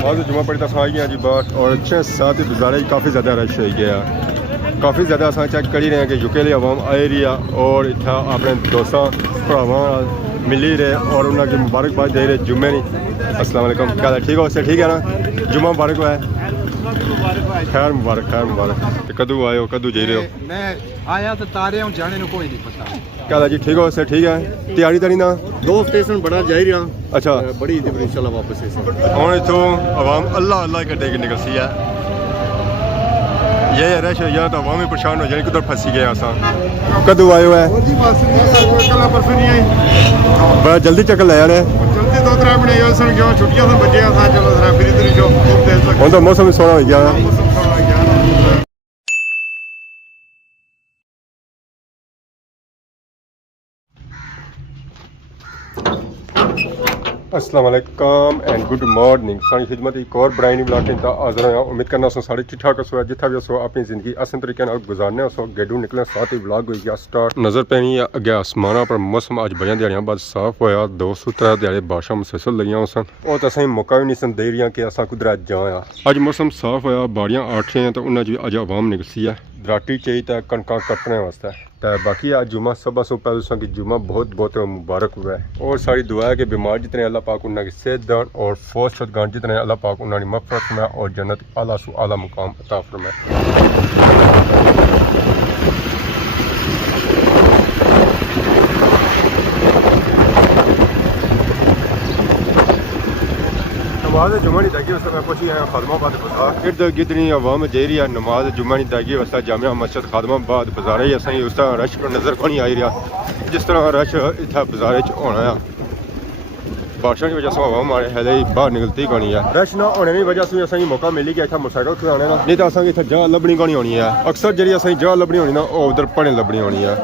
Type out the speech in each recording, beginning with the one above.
आज जुमा पड़ी तो आई जी बात और अच्छे साथ ही गुजारे काफ़ी ज़्यादा रश हो गया। काफ़ी ज़्यादा अस चेक करी रहे हैं कि यूके लिए आवाम आई रही है और इतना अपने दोस्तों भरावां मिली रहे और उन्होंने मुबारकबाद दे रहे जुम्मे नहीं। अस्सलाम वालेकुम, क्या ठीक हो? उससे ठीक है ना? जुम्मा मुबारक हुआ है। खैर मुबारक, खैर मुबारक। कदू आए हो, कदू जी रहे हो? मैं आया तो तारे हूँ, जाने को कोई नहीं पता। क्या जी ठीक हो? उससे ठीक है। तैयारी तरी ना दो स्टेशन बड़ा जा रहा। अच्छा, बड़ी इंशाल्लाह वापस हूँ इतों आवाम अल्लाह अल्लाह कटे की निकलती है। ये रश या तो आवाम ही परेशान हो जाए, किधर फंसी गए असा। कदू आए हुए बड़ा जल्दी चक्कर ले जाने। जल्दी 2-3 महीने सन क्यों छुट्टियां सन बच्चे सा चलो जरा फिर इधर जो हम तो मौसम भी सोना हो गया। अस्सलाम वालेकुम एंड गुड मॉर्निंग। सारी खिदमत एक और ब्राइनी ब्लॉग का हाजिर होया। उम्मीद करना सो सारे ठीक ठाक हो, जिथा भी सो अपनी जिंदगी आसान तरीके गुजारने सो गेडू निकले साथ ही ब्लॉग हो गया स्टार्ट। नज़र पैनी है अगे आसमाना पर मौसम अज बड़िया दिहाड़ियां बाद साफ होया। 2-3 दिहाड़े बारिशां मुसलसल लगियां सन और तो असें मौका भी नहीं सन दे रही कि असा कुदर जाया। अज मौसम साफ होया, बाड़ियां आठ रही तो उन्हें अज आवाम निकसी है दराटी चाहिए कणक कटने वास्ते। तो बाकी आज जुमा सब सो पहले कि जुमा बहुत बहुत मुबारक हुआ है और सारी दुआ है कि बीमार जितने अल्लाह पाक उन्होंने सेहत दान और फौज शदगान जितने अल्लाह पाक उन्होंने मग़फ़िरत फरमाए और जन्नत आला सु आला मुकाम अता फरमाए। नमाज जुमा नहीं दागी वस्ता मैं कुछ खादमाबाद बता इर्द गिर्द आवाम जेरी है। नमाज जुमा नहीं दागी वस्ता जामिया मस्जिद खादमाबाद बाजारे ही असें उस तरह रश नज़र को नहीं आई रहा जिस तरह रश इतना बाजारे होना है। बारिशों की वजह से आवाम हमारे हले बाहर निकलती कोनी है। रश ना होने की वजह से असें मौका मिली कि इतना मोटरसाइकिल खिलाने का, नहीं तो असें इतना जगह लभनी कोनी होनी है। अक्सर जी असें जगह लभनी होनी ना उधर पड़े लभनी होनी है।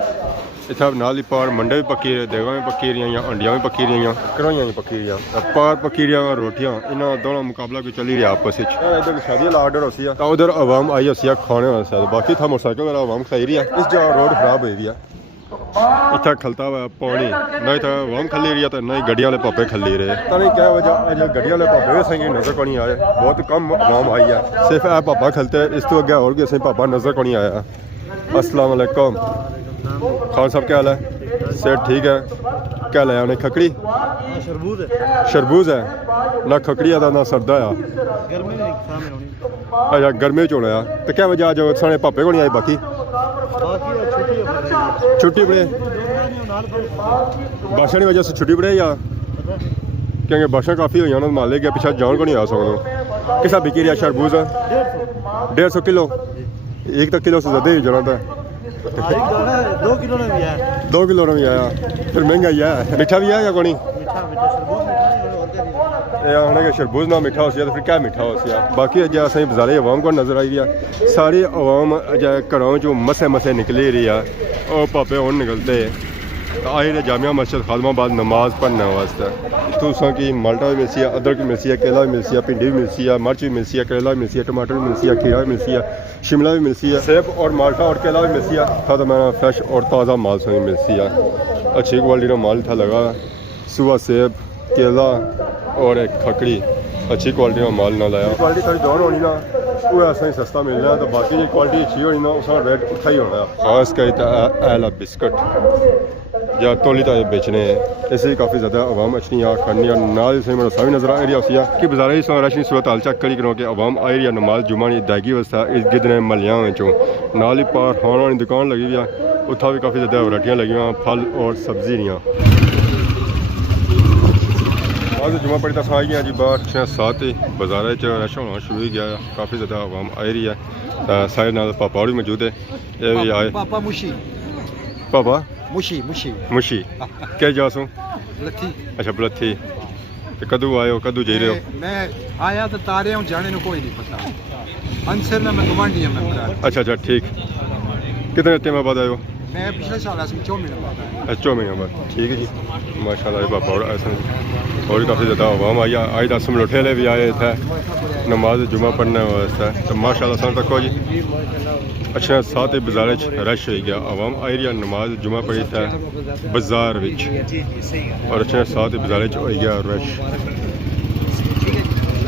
इतना नाल ही पार मंडे भी पक्की रहे, देगा भी पक्की रही, अंडियां भी पक्की रही, कढ़ाइयां भी पक्की रही, पार पक्की रही रोटियां। इन्होंने दोनों मुकाबला भी चली रहा आपस में। इधर शादी वाला आर्डर हो तो उधर आवाम आई हो खाने वास्ते। बाकी था मोटरसाइकिल वाला आवाम खाई रही है। इस जगह रोड खराब हो गई है, इतना खलता हुआ पानी नहीं तो आवाम खली रही है तो नहीं गड्डिया वाले पापे खली रहे। पता नहीं क्या वजह अज गड्डिया वाले पापे सही नजर को नहीं आए। बहुत कम आवाम आई है, सिर्फ ए पापा खलते, इस तो अगे और भी असं पापा नजर को नहीं आया। अस्सलाम वालेकुम खान साहब, क्या हाल है? सेहत ठीक है? क्या लाया उन्हें? खकड़ी शरबूज है ना? खकड़ी है ना सरदा है? अच्छा गर्मी च होना तो क्या वजह आज साढ़े पापे को नहीं आए? बाकी छुट्टी पड़े बारिशा की वजह से छुट्टी पड़े या क्योंकि बारिशा काफ़ी हुई उन्होंने मान लिया पिछले जान को नहीं आ सकते। किसा बिकी रहा शरबूज? 150 किलो? एक तो किलो से ज़्यादा ही जाना था। 2 किलो में भी आया। 2 किलो में भी आया, फिर महंगा ही है। मीठा भी है या कोनी? उन्हें शरबूज ना मीठा हो तो फिर क्या मीठा हो सिया। बाकी अजय असें बाजारे आवाम को नजर आई रही है। सारी आवाम अजय घरों चो मसे मसे निकली रही है और पापे हूँ निकलते आई रहे जामिया मस्जिद खादमाबाद नमाज पढ़ने वास्ते। तुसा की माल्टा भी मिलती है, अदरक भी मिलती है, केला भी मिलती है, भिंडी भी मिलती है, मिर्च भी मिलती है, करेला भी मिलती है, टमाटर भी मिलती है, खीरा भी मिलती है, शिमला भी मिलती है, सेब और माल्टा और केला भी मिलती है। था तो मैंने फ्रेश और ताज़ा माल से मिलती है। अच्छी क्वालिटी का माल था लगा। सुबह सेब, केला और एक खकड़ी अच्छी क्वालिटी का माल ना लाया। क्वालिटी थोड़ी डाउन होनी ना वो ऐसा ही सस्ता मिल रहा है तो बाकी जो क्वालिटी अच्छी होनी ना उसका रेट उठा ही होना है। खास कर एला बिस्कुट या तोली तो बेचने हैं, इससे काफ़ी ज़्यादा आवाम अच्छी खानी नाल से मेरा सभी नजर आ रही है कि बाजार ही रश सूरत हाल चेक करी करो कि आवाम आई रही है नमाज जुमा नहीं दागी वास्ता इर्द गिर्द महलियां चों नाल ही पार खाने वाली दुकान लगी हुई है। उत्था भी काफ़ी ज़्यादा वरायटियाँ लगी हुई फल और सब्जी दियाँ। आज जुमा पड़ी तो आई जी बाहर 6-7 ही बाजार रश होना शुरू हो गया। काफ़ी ज़्यादा आवाम आई रही है। सारे नाल पापा भी मौजूद है, ये भी आए। पापा मुशी पापा मुशी मुशी मुशी क्या जासू? लथी। अच्छा बलथी। कदू आए हो, कदू जी रहे हो? मैं आया तो तारे हूँ, जाने को कोई नहीं पता। अंसर ना मैं गवांढी है मैं। अच्छा अच्छा ठीक। कितने टाइम बाद आए हो? मैं पिछले साल ऐसे 4 महीने बाद आया। 4 महीने बाद, ठीक है जी माशाल्लाह। पापा और ऐसा और भी काफ़ी ज़्यादा आवाम आई। 8-10 मलोठे वाले भी आए थे नमाज जुमा पढ़ने वास्ते। तो माशाल्लाह सन तक जी अच्छा साथ ही बाजार रश हो गया। आवाम आई रही नमाज जुमा पढ़ी था बाजार और अच्छा साथ ही बाजार हो गया रश।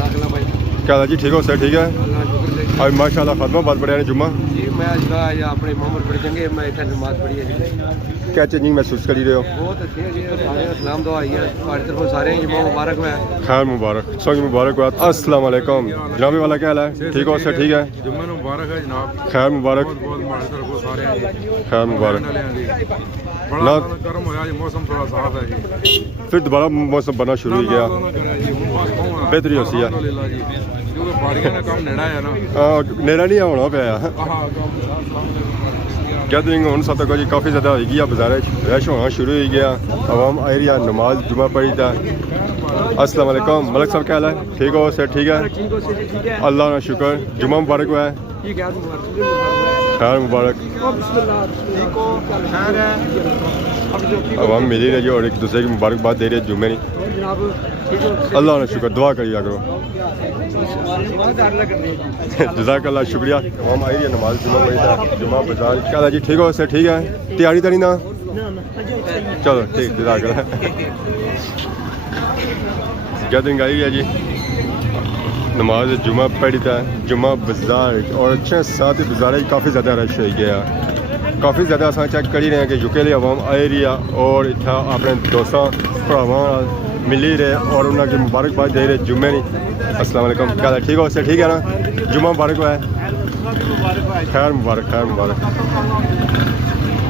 जज़ाकल्लाह भाई। क्या हाल है जी, ठीक हो सर? ठीक है। अल्लाह शुक्र है आज माशाल्लाह खत्म बहुत बढ़िया ने जुम्मा। जी। मैं आज का या अपने मोहम्मद बड़े चंगे मैं इतना नमाज पढ़ी है जी। क्या चेंजिंग महसूस कर रहे हो? बहुत अच्छी है जी। सारे सलाम दुआ आई है हमारी तरफ सारे जुम्मा मुबारक है। खैर मुबारक, सभी मुबारकबाद। अस्सलाम वालेकुम जनाब वाला, क्या हाल है? ठीक हो सर? ठीक है। जुम्मे ਨੂੰ ਮੁਬਾਰਕ ਹੈ ਜਨਾਬ। खैर मुबारक, ਬਹੁਤ ਮਾੜੀ ਤਰਫੋਂ ਸਾਰਿਆਂ ਦੀ खैर मुबारक। ਬੜਾ ਨਾ- ਗਰਮ ਹੋਇਆ ਜੀ, ਮੌਸਮ ਥੋੜਾ ਸਾਫ ਹੈ ਜੀ। फिर दोबारा मौसम बनना शुरू हो गया। बेहतरी हो सी है। ਅਲਹਮਦੁਲਿਲਾ ਜੀ, ਕਿਉਂਕਿ ਬਾੜੀਆਂ ਦਾ ਕੰਮ ਨੇੜਾ ਹੈ ਨਾ। नेरा नहीं होना पाया। ਆਹ ਕੰਮ ਸਾਫ गैदरिंग होने साथ तक जी काफ़ी ज़्यादा हो गई, बाजार रश होना शुरू हो गया। आवाम आई रही है, नमाज जुमा पढ़ी था। अस्सलाम वालेकुम मलिक साहब, क्या हाल है? ठीक हो सर? ठीक है। ठीक हो ठीक है। अल्लाह का शुक्र, जुमा मुबारक हुआ है। ठीक है मुबारक। खैर मुबारक। बिस्मिल्लाह। ठीक हो खैर है। अब जो ठीक हो आवाम मिली रही है और एक दूसरे की मुबारकबाद दे रही है जुम्मे नहीं। जनाब ठीक हो अल्लाह का शुक्र, दुआ करिए करो। जज़ाकल्लाह शुक्रिया। आवाम आई रही है, नमाज जुमा पढ़ी था, जुमा बाजार। क्या हाल है जी, ठीक हो सर? ठीक है। तैयारी तरी ना? चलो ठीक, जज़ाकल्लाह। गैदरिंग आई है जी, नमाज जुमा पढ़ी था, जुमा बाजार और अच्छे साथ ही बाजार काफ़ी ज़्यादा रश हो गया। काफ़ी ज़्यादा अस चेक करी रहे हैं कि यूके लिए आवाम आई रही है और इतना अपने दोस्तों भरावां मिली रहे और उन्होंने मुबारकबाद दे रहे जुम्मे नहीं। अस्सलाम वालेकुम, क्या हाल है? ठीक हो सर? ठीक है ना? जुम्मा मुबारक हुआ है। खैर मुबारक, खैर मुबारक।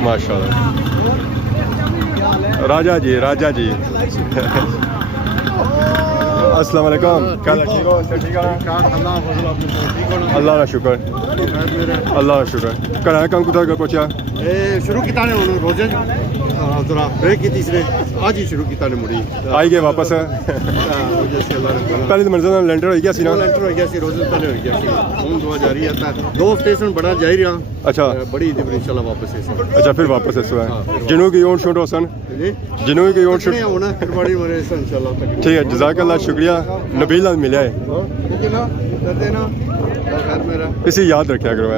माशाल्लाह। राजा जी, राजा जी। अस्सलाम वालेकुम, क्या हाल है? ठीक हो सर? ठीक है ना? अल्लाह का शुक्र, अल्लाह का शुक्र। करा काम कुछ पहुंचा? ਸ਼ੁਰੂ ਕੀਤਾ ਨੇ ਹੁਣ ਰੋਜ਼ੇ ਜ਼ਰਾ ਬ੍ਰੇਕ ਕੀਤੀ ਸੀ ਅੱਜ ਹੀ ਸ਼ੁਰੂ ਕੀਤਾ ਨੇ ਮੁੜੀ आई गए वापस। ਰੋਜ਼ੇ ਸੇ ਅੱਲਾਹ ਨੇ पहले तो मंजिल लेंटर हो गया सी ना? ਲੈਂਟਰ ਹੋ ਗਿਆ ਸੀ ਰੋਜ਼ੇ ਪਹਿਲੇ ਹੋ ਗਿਆ ਸੀ ਹੁਣ ਦੁਆ ਜਾਰੀ ਹੈ ਤਾਂ ਦੋ ਸਟੇਸ਼ਨ ਬੜਾ ਜਾਈ ਰਿਹਾ अच्छा ਬੜੀ ਦੀ ਇਨਸ਼ਾਅੱਲਾ ਵਾਪਸ ਇਸ अच्छा, फिर वापस इस हुआ है। जिन्हों की ओन शूट होसन, ਜੀ जिन्हों की ओन शूट। ਕਿਹਨੇ ਆਉਣਾ ਕੁਰਬਾਨੀ ਮਰੇ ਇਨਸ਼ਾਅੱਲਾ ਤੱਕ ठीक है, जज़ाकल्लाह शुक्रिया। नबील आज मिला है, ओके ना करते ना खैर मेरा इसे याद रखा करो।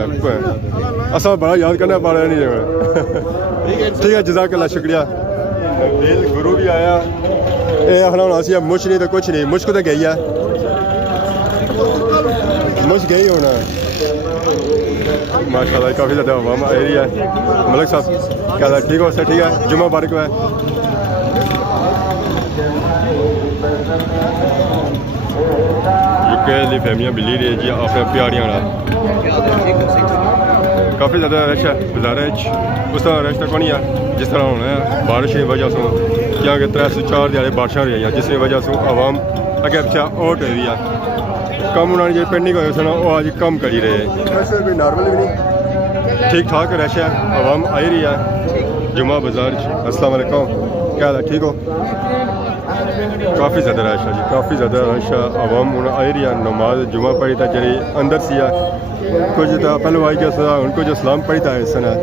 असा बड़ा याद करना पा रहा नहीं है। ठीक है, जज़ाकल्लाह शुक्रिया। नबील गुरु भी आया। ये हलाना सी मुझ नहीं तो कुछ नहीं, मुझको तो गई है, मुझ गई होना। माशाल्लाह काफ़ी ज़्यादा आवाम आ रही है। मलिक साहब, क्या हाल है? ठीक हो सर? ठीक है। जुम्मा मुबारक हुआ है। यूके दी फैमिलियां मिली रही है जी अपने प्यारियां नाल। काफ़ी ज़्यादा रश है बाजार उस तरह रश तक नहीं है जिस तरह होना है बारिश की वजह से, क्योंकि 3 से 4 दिहाड़े बारिशां रही हैं जिसकी वजह से आवाम अगे पिछा ओट हुई है। कम उन्होंने जो पेंडिंग हो सन वो अज कम करी रहे। वैसे भी नॉर्मल भी नहीं, ठीक ठाक रश है, आवाम आई रही है जुमा बाजार। अस्सलाम वालेकुम, क्या हाल है? ठीक हो? काफ़ी ज़्यादा रश है जी, काफ़ी ज़्यादा रश है। आवाम हूँ आई रही है, नमाज जुमा पढ़ी था जी अंदर सी है, कुछ तो पहले आई गया सदा उनको जो सलाम पढ़ी था इस है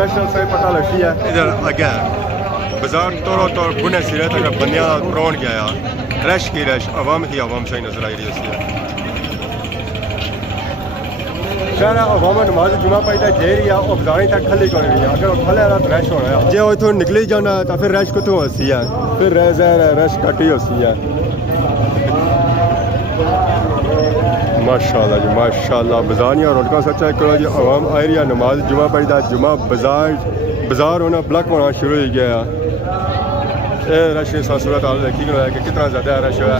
रश से पता लगी है। इधर आगे बाजार तौर तौर बुने सिरे तक बनिया प्रौन गया, रश की रश, आवाम ही आवाम सही नजर आई रही है। शहर आवाम नमाज जुमा पढ़ी था जे रही है और बाजार तक खली कर रही है। अगर खले तो रश होना है, जो इतों निकली जाना तो फिर रश कितों होती है, फिर रश घट ही होती है। माशाल्लाह जी माशाल्लाह। बाजारियाँ रौनक सच्चा करो जी, आवाम आई रही है, नमाज जुमा पढ़ी था, जुमा बाजार होना ब्लॉक होना शुरू हो गया। रश सा सूरत हाल देखी कि कितना ज़्यादा रश हुआ,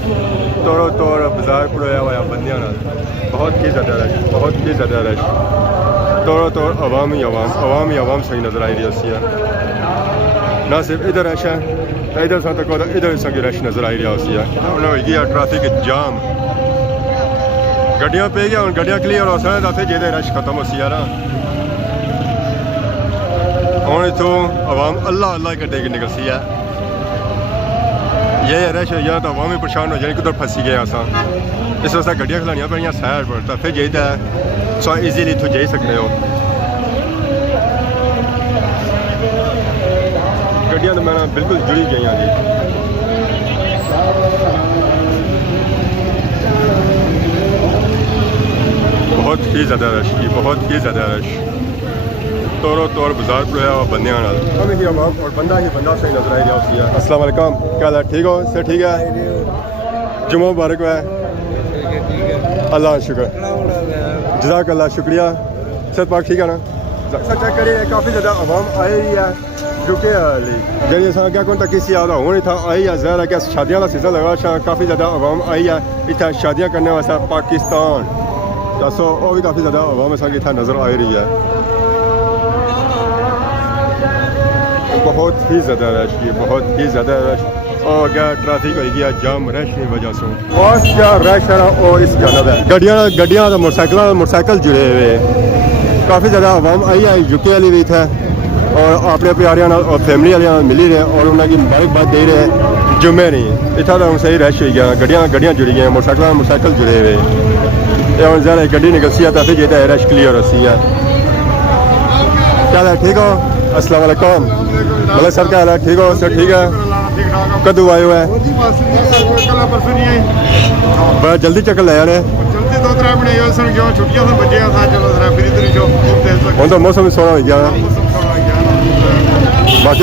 तोड़ो तोड़ बाजार पुरोया हुआ बंदियां नाल, बहुत ही ज़्यादा रश, बहुत ही ज़्यादा रश, तोड़ो तोड़ आवाम ही आवाम सही नज़र आई रही है। ना सिर्फ इधर रश है, इधर सा तक इधर संगी रश नज़र आई रही है। उन्होंने हो ट्रैफिक जाम, गड्डियाँ पे गया, गड्डियाँ क्लीयर हो सकते जे रश खत्म हो सी ना। हूँ इतों आवाम अल्लाह अल्लाह करते निकल सी है। ये रश या तो आवाम ही परेशान हो जाए, किधर फंसी गए असा। इस वास्ते गड्डियाँ खिलानियाँ पेड़ियाँ सैर पर, तो फिर जाइए सो ईजीली इतों जाई सकते हो। गड्डियाँ तो मैंने बिल्कुल जुड़ी गई जी। बहुत ही ज़्यादा रश जी, बहुत ही ज़्यादा रश। तोरो तौर बाजार पड़ा हुआ बंदे हम ही अवाम और बंदा सही नजर आ रहा है। अस्सलाम वालेकुम, क्या हाल है? ठीक हो? सर ठीक है? जुम्मा मुबारक है। अल्लाह का शुक्र, जज़ाकल्लाह, शुक्रिया। सर पाक ठीक है ना? सर चेक करिए, काफ़ी ज़्यादा अवाम आई हुई है रुके जी अस क्या कौन तक किसी आता हूँ इतना आई है ज़्यादा क्या शादियों का सीजन लगा काफ़ी ज़्यादा अवाम आई है इतना शादियाँ करने वास्ते पाकिस्तान दसो वो भी काफ़ी ज़्यादा अवाम असा इतना नज़र आ रही है। बहुत ही ज़्यादा रश की बहुत ही ज़्यादा रश और क्या ट्रैफिक हो गया जाम रश की वजह से बस क्या रश है और इस जानब है गड्डियाँ मोटरसाइकिल जुड़े हुए काफ़ी ज़्यादा अवाम आई है यूके वाली भी था और अपने प्यारियां और फैमिली वाले मिली रहे और उन्होंने मुबारकबाद दे रहे जुम्मे नहीं इतना तो सही रश हो गया गड्डियाँ जुड़ी गई मोटरसाइकिल जुड़े हुए हम ज़्यादा गड्डी निकलसी है तो जो रश क्लियर हो सी है। क्या है ठीक हो? अस्सलाम वालेकुम, मतलब सर क्या हाल है? ठीक हो सर? ठीक है, कदू आए हुआ है? बड़ा जल्दी चक्कर लाया ने हम तो मौसम भी सोना हो गया बाकी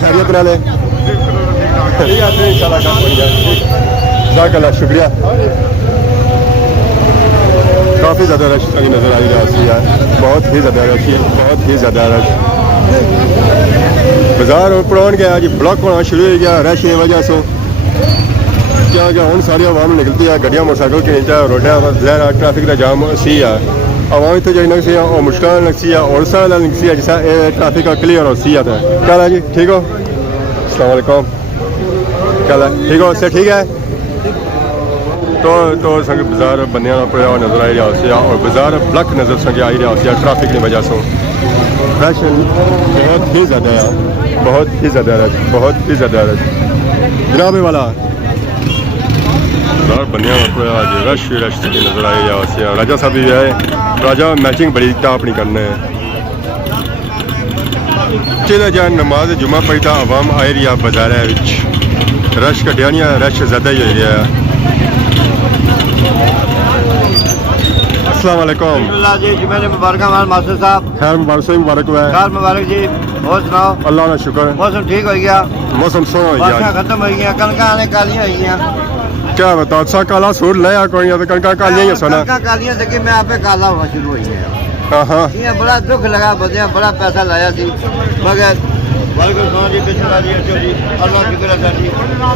खैरियत नाल इंशाल्लाह शुक्रिया। काफ़ी ज़्यादा रश नज़र आई रहा है बहुत ही ज़्यादा रश बहुत ही ज़्यादा रश बाजार पड़ान गया जी ब्लॉक होना शुरू हो गया रश की वजह से क्या हम सारी आवाम निकलती है गड्डियाँ मोटरसाइकिल के नीचे रोडा ज़ाहिर ट्रैफिक का जाम सी है आवाम इतने जो नक्सी है और मुश्किल नक्सी है और सारा नक्सी है जिस ट्रैफिक का क्लियर हो सी आता है। क्या है जी ठीक हो? अस्सलाम वालेकुम, क्या है ठीक हो सर? ठीक है तो संग बाजार बनिया पड़ा नजर आई रहा है और बाजार ब्लॉक नजर संग आई रहा है ट्रैफिक की वजह से रश बहुत ही ज़्यादा है बहुत ही ज़्यादा रश बहुत ही ज़्यादा रश जनाब वाला बाजार बनिया पड़ा रश रश नजर आई रहा है। राजा साहब भी है राजा मैचिंग बड़ी टाप नहीं करने चले जाए नमाज जुम्मा पढ़ता आवाम आई रही है बाजार रश कटिया नहीं रश ज़्यादा ही हो गया है। अस्सलाम वालेकुम जी जुमे मुबारक मास्टर साहब खैर मुबारक से मुबारक हुआ है मुबारक जी और सुनाओ? अल्लाह का शुक्र मौसम ठीक हो गया मौसम सोना हो गया खत्म हो गया कनक आने कालियां हो गया क्या बता सा काला सूट लाया कोई तो कनका कालियां ही सोना कनक कालियां देखी मैं आपे काला होना शुरू हो गया हाँ ये बड़ा दुख लगा बंदे बड़ा पैसा लाया थी मगर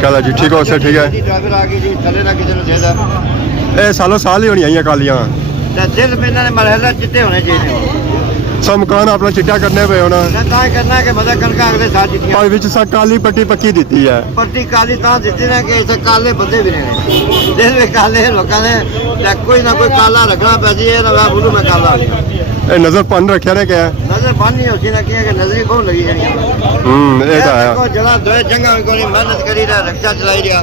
क्या जी ठीक हो सर? ठीक है ड्राइवर आ गई जी थले ना किसी ने देदा ए सालों साल ही होनी आई कालियां दिल में इन्होंने मरहला चिट्टे होने चाहिए सब मकान अपना चिट्टा करने पे होना करना है कि मतलब कनक अगले साल चिट्टियां और विच सा काली पट्टी पक्की दी है पट्टी काली ता दी ना कि इसे काले बंदे भी नहीं दिल में काले लोगों ने कोई ना कोई काला रखना पैसी है ना बोलू मैं काला ए नजर पान रखा ने क्या नजर पानी होती ना कि नजरी बहुत लगी जानी ये तो है जला दो चंगा को मेहनत करी रहा रक्षा चलाई रहा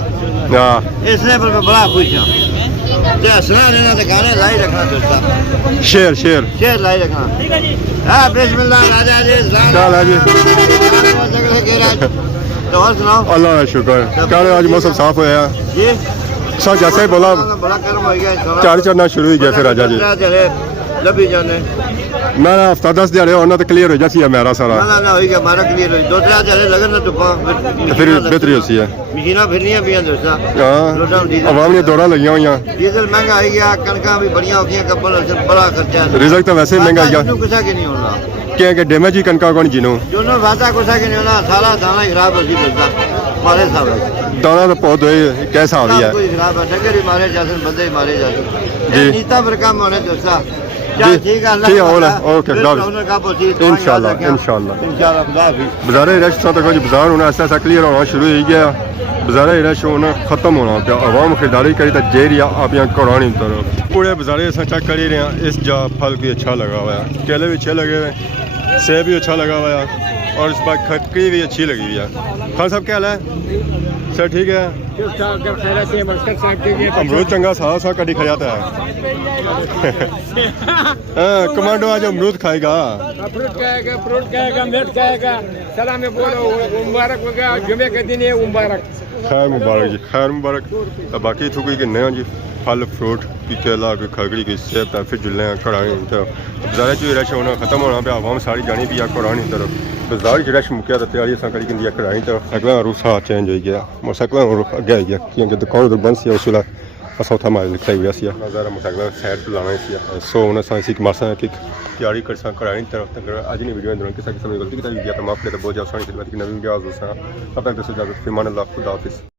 हां इसलिए पर मैं बड़ा खुश हूं जे हसना ने ना गाने लाई रखना दोस्ता शेर लाई रखना हां बिस्मिल्लाह राजा जी चल जी तो और सुनाओ? अल्लाह का शुक्र क्या आज मौसम साफ होया जी सर जैसे ही बोला बड़ा गर्म हो गया चार चढ़ना शुरू हो गया फिर राजा जी लभी जाने मैं हफ्ता 10 दिन होना तो क्लियर हो जाती है मेरा सारा ना हो गया हमारा क्लियर हो दो तीन चले लगन ना तो फिर बेहतरी होती है मशीना फिरनिया भी दोस्ता हाँ आवाम ने दौरा लगी हुई डीजल महंगा आई गया कनका भी बढ़िया हो गया कपल बड़ा खर्चा रिजल्ट तो वैसे ही महंगा गया कुछ के नहीं होना क्या कि डैमेज ही कनका कौन जिनो जो ना वादा कुछ के नहीं होना सारा दाना ही खराब हो सी दोस्ता मारे साहब दाना तो बहुत कैसा आ रही है कोई खराब है डंगर ही मारे जाते बंदे ही मारे जाते जी नीता पर काम होने दोस्ता जी ठीक है ओके इंशाल्लाह बाजार रश तो बाजार होना ऐसा ऐसा क्लियर होना शुरू हो गया बाजार रश होना खत्म होना पाया आवाम खरीदारी करी तो जेरिया आप यहाँ करानी तरफ पूरे बाजार ऐसा चेक कर ही रहे हैं इस जा फल भी अच्छा लगा हुआ है केले भी अच्छे लगे हुए सेब भी अच्छा लगा हुआ है और इस बार खटकी भी अच्छी लगी हुई है। खान साहब क्या हाल है सर? ठीक है अमरूद चंगा सारा सा कड़ी खा जाता है कमांडो आज अमरूद खाएगा फ्रूट खाएगा मिर्च खाएगा सलाम बोलो मुबारक जुमे के दिन मुबारक खैर मुबारक जी खैर मुबारक बाकी थोड़ी कि नया जी फल फ्रूट की केला कोई खगड़ी कोई सेब तो फिर जुल्ले घराने तो बाजार च रश होना खत्म होना पे आवाम सारी जानी भी घरानी तरफ बाजार च रश मुक्या तो तैयारी अस करी कि घरानी तरफ अगला रुख सा चेंज हो गया मोटरसाइकिल रुख अगे आई गया क्योंकि दुकान उधर बंद सी उस वेला अस उत्थे मारे लिखाई हुआ सी नज़ारा मोटरसाइकिल साइड पर लाना सी सो उन्हें अस एक मासा कि तैयारी कर घरानी तरफ तक अज नहीं वीडियो दौरान किसी किस्म की गलती की गया तो माफ करे तो बहुत ज़्यादा आसानी से नवीन ब्याज तब तक दस इजाजत फिर मान अल्लाह खुदा हाफिज़।